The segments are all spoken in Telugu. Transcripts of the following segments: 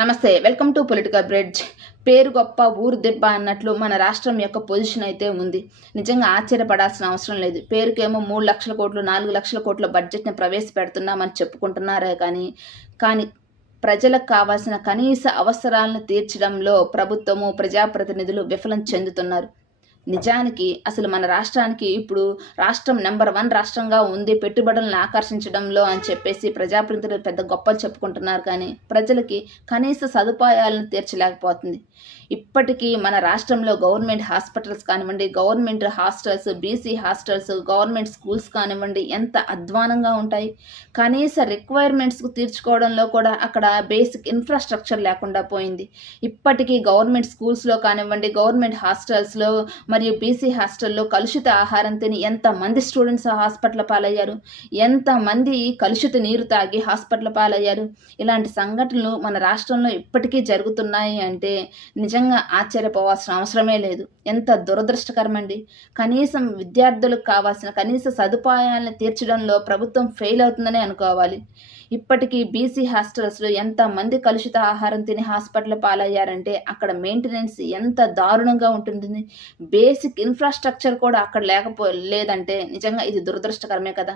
నమస్తే, వెల్కమ్ టు పొలిటికల్ బ్రిడ్జ్. పేరు గొప్ప ఊరు దెబ్బ అన్నట్లు మన రాష్ట్రం యొక్క పొజిషన్ అయితే ఉంది. నిజంగా ఆశ్చర్యపడాల్సిన అవసరం లేదు. పేరుకేమో 3,00,000 కోట్లు 4,00,000 కోట్ల బడ్జెట్ని ప్రవేశపెడుతున్నామని చెప్పుకుంటున్నారే కానీ ప్రజలకు కావాల్సిన కనీస అవసరాలను తీర్చడంలో ప్రభుత్వము ప్రజాప్రతినిధులు విఫలం చెందుతున్నారు. నిజానికి అసలు మన రాష్ట్రానికి ఇప్పుడు రాష్ట్రం నెంబర్ 1 రాష్ట్రంగా ఉంది పెట్టుబడులను ఆకర్షించడంలో అని చెప్పేసి ప్రజాప్రతినిధులు పెద్ద గొప్పలు చెప్పుకుంటున్నారు. కానీ ప్రజలకి కనీస సదుపాయాలను తీర్చలేకపోతుంది. ఇప్పటికీ మన రాష్ట్రంలో గవర్నమెంట్ హాస్పిటల్స్ కానివ్వండి, government hostels, BC hostels, government schools కానివ్వండి ఎంత అధ్వానంగా ఉంటాయి. కనీస రిక్వైర్మెంట్స్కు తీర్చుకోవడంలో కూడా అక్కడ బేసిక్ ఇన్ఫ్రాస్ట్రక్చర్ లేకుండా పోయింది. ఇప్పటికీ గవర్నమెంట్ స్కూల్స్లో కానివ్వండి, గవర్నమెంట్ హాస్టల్స్లో మరియు బీసీ హాస్టల్లో కలుషిత ఆహారం తిని ఎంతమంది స్టూడెంట్స్ హాస్పిటల్ పాలయ్యారు, ఎంతమంది కలుషిత నీరు తాగి హాస్పిటల్ పాలయ్యారు. ఇలాంటి సంఘటనలు మన రాష్ట్రంలో ఇప్పటికీ జరుగుతున్నాయి అంటే నిజంగా ఆశ్చర్యపోవాల్సిన అవసరమే లేదు. ఎంత దురదృష్టకరమండి. కనీసం విద్యార్థులకు కావాల్సిన కనీస సదుపాయాలను తీర్చడంలో ప్రభుత్వం ఫెయిల్ అవుతుందనే అనుకోవాలి. ఇప్పటికీ బీసీ హాస్టల్స్లో ఎంతమంది కలుషిత ఆహారం తిని హాస్పిటల్ పాలయ్యారంటే అక్కడ మెయింటెనెన్స్ ఎంత దారుణంగా ఉంటుంది. బేసిక్ ఇన్ఫ్రాస్ట్రక్చర్ కూడా అక్కడ లేదంటే నిజంగా ఇది దురదృష్టకరమే కదా.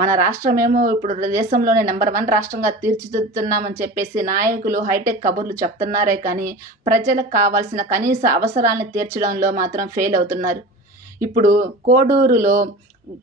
మన రాష్ట్రమేమో ఇప్పుడు దేశంలోనే నెంబర్ 1 రాష్ట్రంగా తీర్చిదిద్దుతున్నామని చెప్పేసి నాయకులు హైటెక్ కబుర్లు చెప్తున్నారే కానీ ప్రజలకు కావాల్సిన కనీస అవసరాలను తీర్చడంలో మాత్రం ఫెయిల్ అవుతున్నారు. ఇప్పుడు కోడూరులో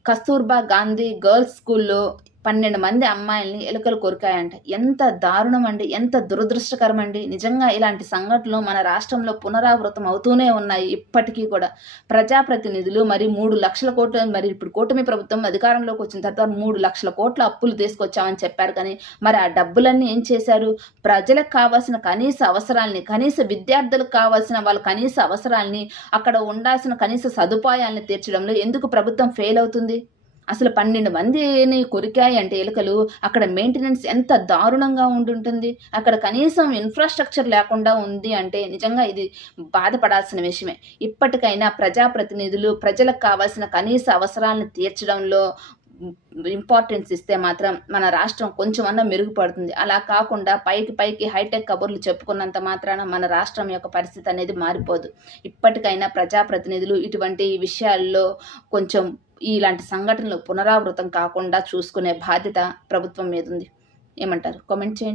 కస్తూర్బా గాంధీ గర్ల్స్ స్కూల్లో 12 మంది అమ్మాయిల్ని ఎలుకలు కొరికాయంట. ఎంత దారుణం అండి, ఎంత దురదృష్టకరం అండి. నిజంగా ఇలాంటి సంఘటనలు మన రాష్ట్రంలో పునరావృతం అవుతూనే ఉన్నాయి. ఇప్పటికీ కూడా ప్రజాప్రతినిధులు మరి 3,00,000 కోట్లు, మరి ఇప్పుడు కూటమి ప్రభుత్వం అధికారంలోకి వచ్చిన తర్వాత 3,00,000 కోట్ల అప్పులు తీసుకొచ్చామని చెప్పారు. కానీ మరి ఆ డబ్బులన్నీ ఏం చేశారు? ప్రజలకు కావాల్సిన కనీస అవసరాలని, కనీస విద్యార్థులకు కావాల్సిన వాళ్ళ కనీస అవసరాలని, అక్కడ ఉండాల్సిన కనీస సదుపాయాలను తీర్చడంలో ఎందుకు ప్రభుత్వం ఫెయిల్ అవుతుంది? అసలు 12 మందిని కొరికాయి అంటే ఎలుకలు, అక్కడ మెయింటెనెన్స్ ఎంత దారుణంగా ఉండుంటుంది. అక్కడ కనీసం ఇన్ఫ్రాస్ట్రక్చర్ లేకుండా ఉంది అంటే నిజంగా ఇది బాధపడాల్సిన విషయమే. ఇప్పటికైనా ప్రజాప్రతినిధులు ప్రజలకు కావాల్సిన కనీస అవసరాలను తీర్చడంలో ఇంపార్టెన్స్ ఇస్తే మాత్రం మన రాష్ట్రం కొంచెమన్నా మెరుగుపడుతుంది. అలా కాకుండా పైకి హైటెక్ కబుర్లు చెప్పుకున్నంత మాత్రాన మన రాష్ట్రం యొక్క పరిస్థితి అనేది మారిపోదు. ఇప్పటికైనా ప్రజాప్రతినిధులు ఇటువంటి విషయాల్లో కొంచెం ఇలాంటి సంఘటనలు పునరావృతం కాకుండా చూసుకునే బాధ్యత ప్రభుత్వం మీద ఉంది. ఏమంటారు? కామెంట్ చేయండి.